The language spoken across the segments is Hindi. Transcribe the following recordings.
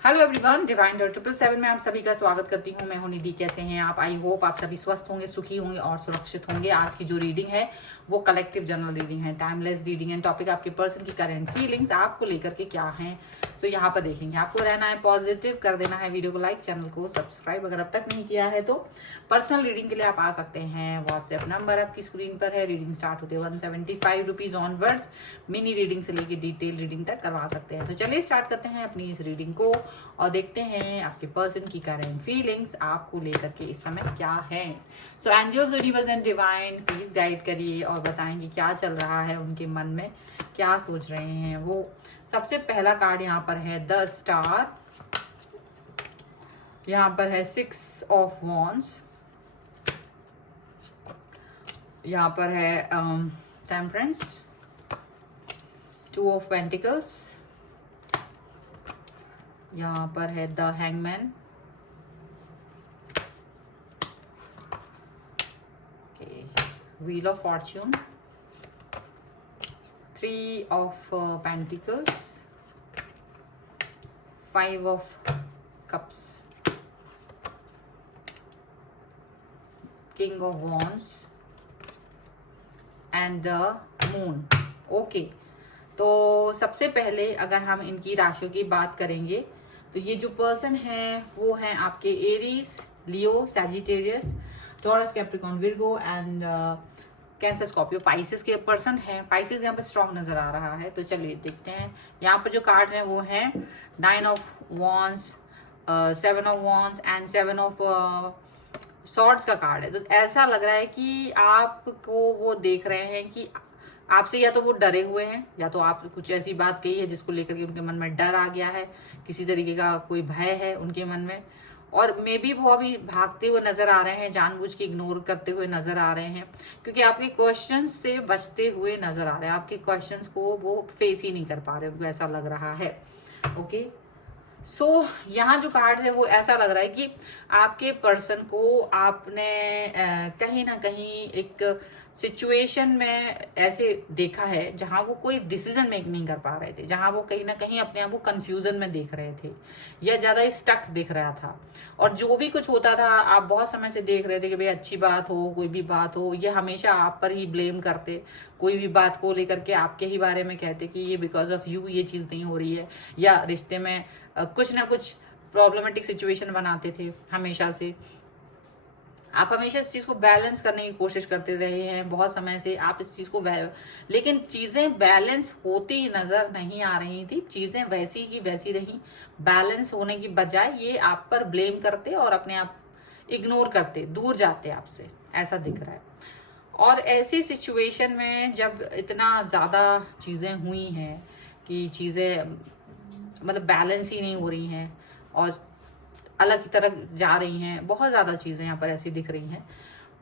हेलो एवरीवन, डिवाइन 777 में आप सभी का स्वागत करती हूँ। मैं हूँ निधि। कैसे हैं आप? आई होप आप सभी स्वस्थ होंगे, सुखी होंगे और सुरक्षित होंगे। आज की जो रीडिंग है वो कलेक्टिव जनरल रीडिंग है, टाइमलेस रीडिंग है। टॉपिक आपके पर्सन की करंट फीलिंग्स आपको लेकर के क्या हैं, तो यहाँ पर देखेंगे। आपको रहना है पॉजिटिव, कर देना है वीडियो को लाइक, चैनल को सब्सक्राइब अगर अब तक नहीं किया है तो। पर्सनल रीडिंग के लिए आप आ सकते हैं, व्हाट्सएप नंबर आपकी स्क्रीन पर है। रीडिंग स्टार्ट होते 175 रुपीज ऑनवर्ड्स। मिनी रीडिंग से लेकर डिटेल रीडिंग तक करवा सकते हैं। तो चलिए स्टार्ट करते हैं अपनी इस रीडिंग को और देखते हैं आपके पर्सन की करंट फीलिंग्स आपको लेकर के इस समय क्या है। So angels, universe and divine please guide करिए और बताएं कि क्या चल रहा है उनके मन में, क्या सोच रहे हैं वो। सबसे पहला कार्ड यहाँ पर है द स्टार, यहाँ पर है 6 ऑफ वॉन्ड्स, यहाँ पर है टेम्परेंस, 2 ऑफ पेंटिकल्स, यहाँ पर है the hangman, wheel of Fortune, 3 of pentacles, 5 of cups, king of wands and the moon. Okay, तो सबसे पहले अगर हम इनकी राशियों की बात करेंगे तो ये जो पर्सन है वो हैं आपके Aries, Leo, Sagittarius, taurus, Capricorn, Virgo and cancer, Scorpio, Pisces के पर्सन हैं। पाइसेस यहाँ पे स्ट्रॉन्ग नजर आ रहा है। तो चलिए देखते हैं। यहाँ पर जो कार्ड्स हैं वो हैं 9 of wands, 7 of wands and 7 of swords का कार्ड है। तो ऐसा लग रहा है कि आपको वो देख रहे हैं कि आपसे या तो वो डरे हुए हैं, या तो आप कुछ ऐसी बात कही है जिसको लेकर के उनके मन में डर आ गया है, किसी तरीके का कोई भय है उनके मन में, और मे बी वो अभी भागते हुए नजर आ रहे हैं, जानबूझ के इग्नोर करते हुए नजर आ रहे हैं, क्योंकि आपके क्वेश्चंस से बचते हुए नजर आ रहे हैं। आपके क्वेश्चंस को वो फेस ही नहीं कर पा रहे, उनको ऐसा लग रहा है। ओके, सो यहाँ जो कार्ड्स है वो ऐसा लग रहा है कि आपके पर्सन को आपने कहीं ना कहीं एक सिचुएशन में ऐसे देखा है जहां वो कोई डिसीजन मेक नहीं कर पा रहे थे, जहां वो कहीं ना कहीं अपने आप को कंफ्यूजन में देख रहे थे या ज्यादा स्टक दिख रहा था। और जो भी कुछ होता था आप बहुत समय से देख रहे थे कि भाई अच्छी बात हो, कोई भी बात हो, ये हमेशा आप पर ही ब्लेम करते, कोई भी बात को लेकर के आपके ही बारे में कहते कि ये बिकॉज ऑफ यू ये चीज नहीं हो रही है, या रिश्ते में कुछ ना कुछ प्रॉब्लमेटिक सिचुएशन बनाते थे हमेशा से। आप हमेशा इस चीज को बैलेंस करने की कोशिश करते रहे हैं बहुत समय से, आप इस चीज को लेकिन चीजें बैलेंस होती नजर नहीं आ रही थी, चीजें वैसी की वैसी रही। बैलेंस होने की बजाय ये आप पर ब्लेम करते और अपने आप इग्नोर करते, दूर जाते आपसे, ऐसा दिख रहा है। और ऐसी सिचुएशन में जब इतना ज्यादा चीजें हुई हैं कि चीजें मतलब बैलेंस ही नहीं हो रही हैं और अलग की तरफ जा रही हैं, बहुत ज्यादा चीजें यहाँ पर ऐसी दिख रही हैं।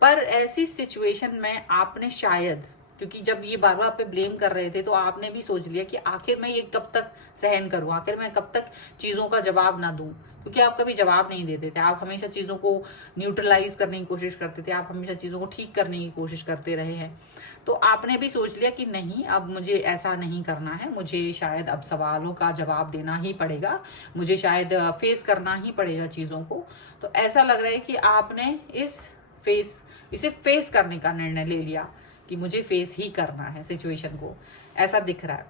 पर ऐसी सिचुएशन में आपने शायद, क्योंकि जब ये बार बार आप पे ब्लेम कर रहे थे तो आपने भी सोच लिया कि आखिर मैं ये कब तक सहन करूं, आखिर मैं कब तक चीजों का जवाब ना दूं, क्योंकि आप कभी जवाब नहीं देते थे। आप हमेशा चीजों को न्यूट्रलाइज करने की कोशिश करते थे, आप हमेशा चीजों को ठीक करने की कोशिश करते रहे हैं। तो आपने भी सोच लिया कि नहीं, अब मुझे ऐसा नहीं करना है, मुझे शायद अब सवालों का जवाब देना ही पड़ेगा, मुझे शायद फेस करना ही पड़ेगा चीजों को। तो ऐसा लग रहा है कि आपने इसे फेस करने का निर्णय ले लिया कि मुझे फेस ही करना है सिचुएशन को, ऐसा दिख रहा है।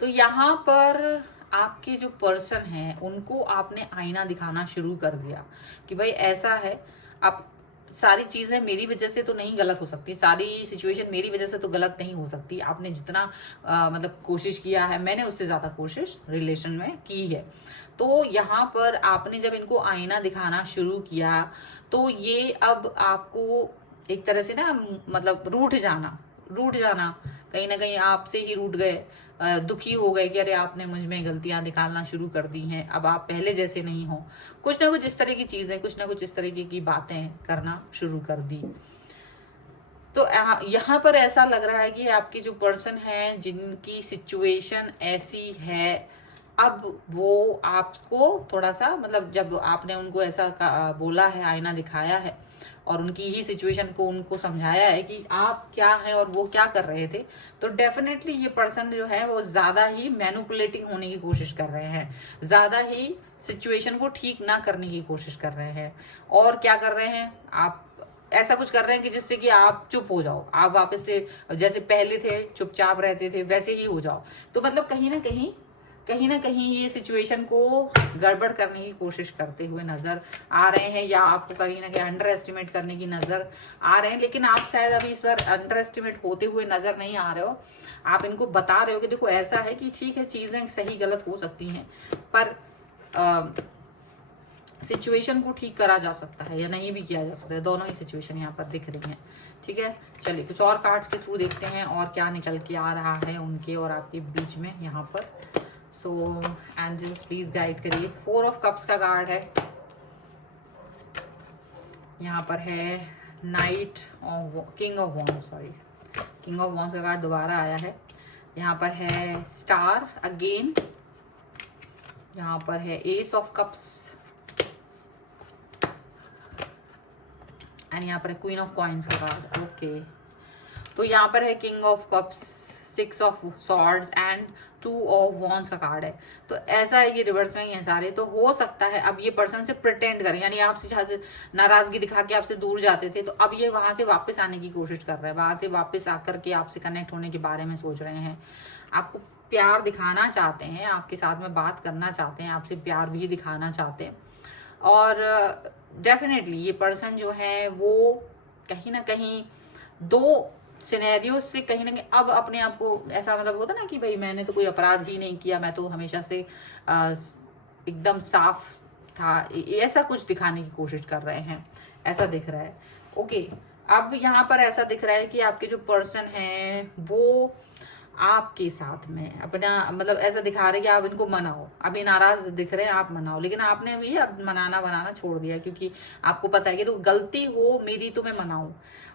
तो यहाँ पर आपके जो पर्सन हैं उनको आपने आईना दिखाना शुरू कर दिया कि भाई ऐसा है, अब सारी चीजें मेरी वजह से तो नहीं गलत हो सकती, सारी सिचुएशन मेरी वजह से तो गलत नहीं हो सकती। आपने जितना मतलब कोशिश किया है, मैंने उससे ज्यादा कोशिश रिलेशन में की है। तो यहाँ पर आपने जब इनको आईना दिखाना शुरू किया तो ये अब आपको एक तरह से ना मतलब रूठ जाना, कहीं ना कहीं आपसे ही रूठ गए, दुखी हो गए कि अरे आपने मुझ में गलतियां निकालना शुरू कर दी हैं, अब आप पहले जैसे नहीं हो, कुछ ना कुछ इस तरह की चीजें, कुछ ना कुछ इस तरीके की बातें करना शुरू कर दी। तो यहाँ पर ऐसा लग रहा है कि आपके जो पर्सन है जिनकी सिचुएशन ऐसी है, अब वो आपको थोड़ा सा मतलब जब आपने उनको ऐसा बोला है, आईना दिखाया है, और उनकी ही सिचुएशन को उनको समझाया है कि आप क्या हैं और वो क्या कर रहे थे, तो डेफिनेटली ये पर्सन जो है वो ज्यादा ही मैनिपुलेटिंग होने की कोशिश कर रहे हैं, ज्यादा ही सिचुएशन को ठीक ना करने की कोशिश कर रहे हैं। और क्या कर रहे हैं, आप ऐसा कुछ कर रहे हैं कि जिससे कि आप चुप हो जाओ, आप वापस से जैसे पहले थे चुपचाप रहते थे वैसे ही हो जाओ। तो मतलब कहीं ना कहीं ये सिचुएशन को गड़बड़ करने की कोशिश करते हुए नजर आ रहे हैं, या आपको कहीं ना कहीं अंडर एस्टिमेट करने की नजर आ रहे हैं। लेकिन आप शायद अभी इस बार अंडर एस्टिमेट होते हुए नजर नहीं आ रहे हो, आप इनको बता रहे हो कि देखो ऐसा है कि ठीक है चीजें सही गलत हो सकती हैं, पर सिचुएशन को ठीक करा जा सकता है या नहीं भी किया जा सकता है, दोनों ही सिचुएशन यहाँ पर दिख रही हैं। ठीक है, चलिए कुछ और कार्ड्स के थ्रू देखते हैं और क्या निकल के आ रहा है उनके और आपके बीच में यहाँ पर। सो एंजल्स प्लीज गाइड करिए। 4 ऑफ कप्स का कार्ड है यहाँ पर, है night of king of wands, sorry king of wands का कार्ड दोबारा आया है। यहाँ पर है स्टार अगेन, यहाँ पर है एस ऑफ कप्स एंड यहाँ पर है क्वीन ऑफ कॉइन्स का कार्ड। ओके, तो यहाँ पर है king of cups, 6 of swords and 2 of wands का कार्ड है। तो ऐसा है, ये रिवर्स में ही है सारे। तो हो सकता है अब ये पर्सन से प्रिटेंड करें, यानी आपसे जहाँ से नाराजगी दिखा के आपसे दूर जाते थे, तो अब ये वहां से वापस आने की कोशिश कर रहे हैं, वहां से वापस आकर के आपसे कनेक्ट होने के बारे में सोच रहे हैं, आपको प्यार दिखाना चाहते हैं, आपके साथ में बात करना चाहते हैं, आपसे प्यार भी दिखाना चाहते हैं। और डेफिनेटली ये पर्सन जो है वो कहीं ना कहीं 2 सिनेरियो से कहीं ना कहीं अब अपने आप को ऐसा मतलब होता ना कि भाई मैंने तो कोई अपराध ही नहीं किया, मैं तो हमेशा से एकदम साफ था, ऐसा कुछ दिखाने की कोशिश कर रहे हैं, ऐसा दिख रहा है। ओके, अब यहाँ पर ऐसा दिख रहा है कि आपके जो पर्सन है वो आपके साथ में अपना मतलब ऐसा दिखा रहे कि आप इनको मनाओ, अभी नाराज दिख रहे हैं, आप मनाओ, लेकिन आपने भी अब मनाना बनाना छोड़ दिया, क्योंकि आपको पता है कि तो गलती हो मेरी तो मैं मनाऊं,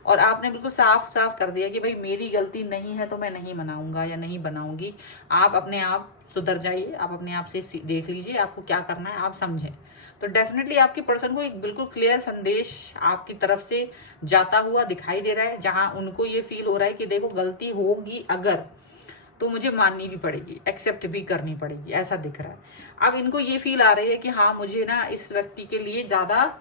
और आपने बिल्कुल साफ साफ कर दिया कि भाई मेरी गलती नहीं है तो मैं नहीं मनाऊंगा या नहीं बनाऊंगी। आप अपने आप सुधर जाइए, आप अपने आप से देख लीजिए आपको क्या करना है, आप समझें। तो डेफिनेटली आपके पर्सन को एक बिल्कुल क्लियर संदेश आपकी तरफ से जाता हुआ दिखाई दे रहा है, जहां उनको ये फील हो रहा है कि देखो गलती होगी अगर तो मुझे माननी भी पड़ेगी, एक्सेप्ट भी करनी पड़ेगी, ऐसा दिख रहा है। अब इनको ये फील आ रही है कि हाँ मुझे ना इस व्यक्ति के लिए ज्यादा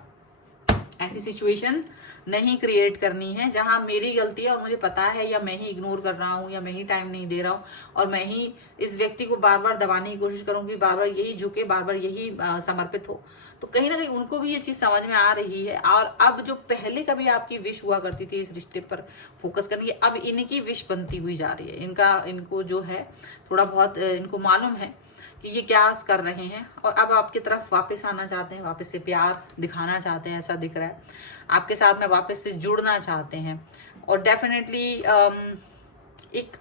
ऐसी सिचुएशन नहीं क्रिएट करनी है जहां मेरी गलती है और मुझे पता है, या मैं ही इग्नोर कर रहा हूं, या मैं ही टाइम नहीं दे रहा हूं, और मैं ही इस व्यक्ति को बार बार दबाने की कोशिश करूंगी, बार बार यही झुके, बार बार यही समर्पित हो। तो कहीं ना कहीं उनको भी ये चीज समझ में आ रही है। और अब जो पहले कभी आपकी विश हुआ करती थी इस रिश्ते पर फोकस करने की, अब इनकी विश बनती हुई जा रही है। इनको जो है थोड़ा बहुत इनको मालूम है कि ये क्या कर रहे हैं, और अब आपकी तरफ वापस आना चाहते हैं, वापस से प्यार दिखाना चाहते हैं, ऐसा दिख रहा है, आपके साथ में वापस से जुड़ना चाहते हैं। और डेफिनेटली एक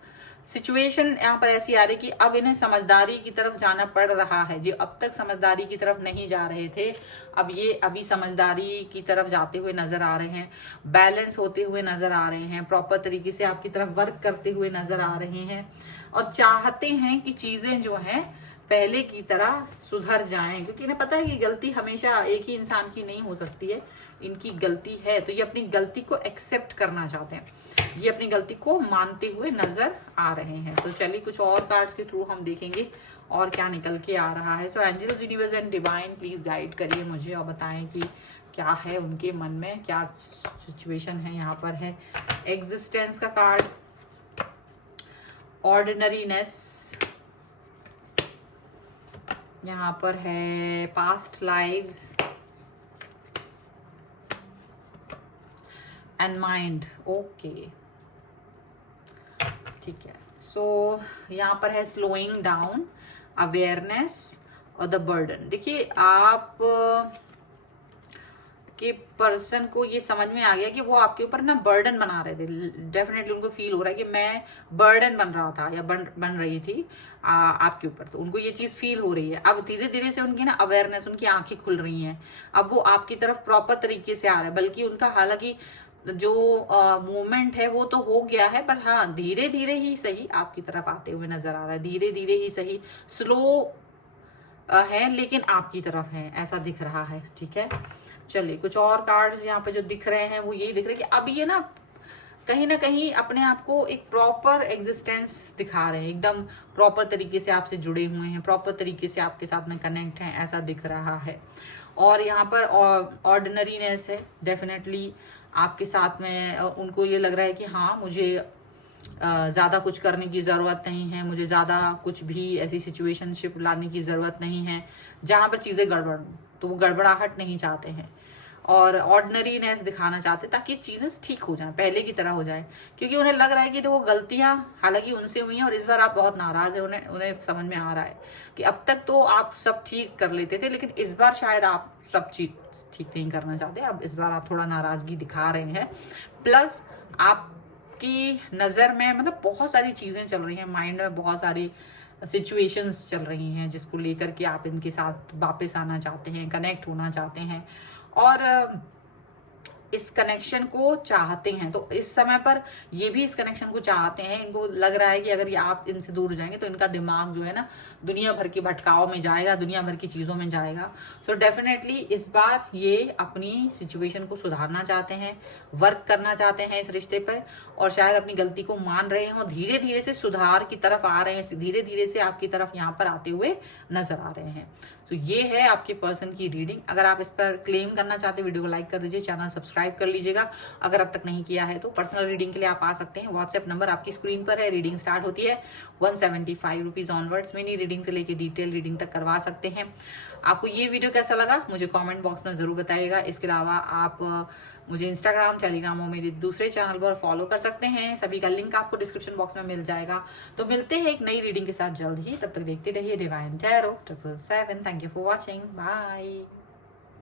सिचुएशन यहाँ पर ऐसी आ रही कि अब इन्हें समझदारी की तरफ जाना पड़ रहा है। जो अब तक समझदारी की तरफ नहीं जा रहे थे, अब ये अभी समझदारी की तरफ जाते हुए नजर आ रहे हैं, बैलेंस होते हुए नजर आ रहे हैं, प्रॉपर तरीके से आपकी तरफ वर्क करते हुए नजर आ रहे हैं, और चाहते हैं कि चीजें जो हैं पहले की तरह सुधर जाएं, क्योंकि इन्हें पता है कि गलती हमेशा एक ही इंसान की नहीं हो सकती है, इनकी गलती है, तो ये अपनी गलती को एक्सेप्ट करना चाहते हैं, ये अपनी गलती को मानते हुए नजर आ रहे हैं। तो चलिए कुछ और कार्ड्स के थ्रू हम देखेंगे और क्या निकल के आ रहा है। So angels, universe and divine please guide करिए मुझे और बताएं कि क्या है उनके मन में, क्या सिचुएशन है। यहाँ पर है एग्जिस्टेंस का कार्ड, ऑर्डिनरीनेस, यहाँ पर है past lives and mind. Okay ठीक है। सो यहाँ पर है स्लोइंग डाउन, अवेयरनेस और द बर्डन। देखिए आप के पर्सन को ये समझ में आ गया कि वो आपके ऊपर ना बर्डन बना रहे थे। डेफिनेटली उनको फील हो रहा है कि मैं बर्डन बन रहा था या बन रही थी आपके ऊपर, तो उनको ये चीज फील हो रही है। अब धीरे धीरे से उनकी ना अवेयरनेस, उनकी आंखें खुल रही हैं, अब वो आपकी तरफ प्रॉपर तरीके से आ रहा है। बल्कि उनका हालांकि जो मूवमेंट है वो तो हो गया है, पर हाँ धीरे धीरे ही सही आपकी तरफ आते हुए नजर आ रहा है, धीरे धीरे ही सही, स्लो है लेकिन आपकी तरफ है, ऐसा दिख रहा है। ठीक है, चलिए कुछ और कार्ड्स यहाँ पे जो दिख रहे हैं वो यही दिख रहे हैं कि अब ये ना कहीं अपने आप को एक प्रॉपर एग्जिस्टेंस दिखा रहे हैं, एकदम प्रॉपर तरीके से आपसे जुड़े हुए हैं, प्रॉपर तरीके से आपके साथ में कनेक्ट हैं, ऐसा दिख रहा है। और यहाँ पर ऑर्डिनरीनेस है डेफिनेटली आपके साथ में। उनको ये लग रहा है कि हाँ मुझे ज़्यादा कुछ करने की ज़रूरत नहीं है, मुझे ज़्यादा कुछ भी ऐसी सिचुएशनशिप लाने की ज़रूरत नहीं है जहाँ पर चीज़ें गड़बड़ हों, तो वो गड़बड़ाहट नहीं चाहते हैं और ऑर्डिनरीनेस दिखाना चाहते ताकि चीज़ें ठीक हो जाएं, पहले की तरह हो जाए। क्योंकि उन्हें लग रहा है कि तो वो गलतियां हालांकि उनसे हुई हैं और इस बार आप बहुत नाराज़ है, उन्हें समझ में आ रहा है कि अब तक तो आप सब ठीक कर लेते थे, लेकिन इस बार शायद आप सब चीज ठीक नहीं करना चाहते। अब इस बार आप थोड़ा नाराज़गी दिखा रहे हैं। प्लस आपकी नज़र में मतलब बहुत सारी चीज़ें चल रही हैं, माइंड में बहुत सारी सिचुएशंस चल रही हैं जिसको लेकर के आप इनके साथ वापस आना चाहते हैं, कनेक्ट होना चाहते हैं और इस कनेक्शन को चाहते हैं। तो इस समय पर ये भी इस कनेक्शन को चाहते हैं। इनको लग रहा है कि अगर ये आप इनसे दूर हो जाएंगे तो इनका दिमाग जो है ना दुनिया भर के भटकाव में जाएगा, दुनिया भर की चीज़ों में जाएगा। सो डेफिनेटली इस बार ये अपनी सिचुएशन को सुधारना चाहते हैं, वर्क करना चाहते हैं इस रिश्ते पर और शायद अपनी गलती को मान रहे हैं और धीरे धीरे से सुधार की तरफ आ रहे हैं, धीरे धीरे से आपकी तरफ यहाँ पर आते हुए नजर आ रहे हैं। तो ये है आपके पर्सन की रीडिंग। अगर आप इस पर क्लेम करना चाहते हैं वीडियो को लाइक कर दीजिए, चैनल सब्सक्राइब कर लीजिएगा अगर अब तक नहीं किया है तो। पर्सनल रीडिंग के लिए आप आ सकते हैं, व्हाट्सएप नंबर आपकी स्क्रीन पर है। रीडिंग स्टार्ट होती है 175 रुपीज ऑनवर्ड्स। मिनी रीडिंग से लेके डिटेल रीडिंग तक करवा सकते हैं। आपको ये वीडियो कैसा लगा मुझे कॉमेंट बॉक्स में जरूर बताइएगा। इसके अलावा आप मुझे इंस्टाग्राम, टेलीग्राम और मेरे दूसरे चैनल पर फॉलो कर सकते हैं, सभी का लिंक आपको डिस्क्रिप्शन बॉक्स में मिल जाएगा। तो मिलते हैं एक नई रीडिंग के साथ जल्द ही, तब तक देखते रहिए divine tarot 777। Thank you for watching, bye.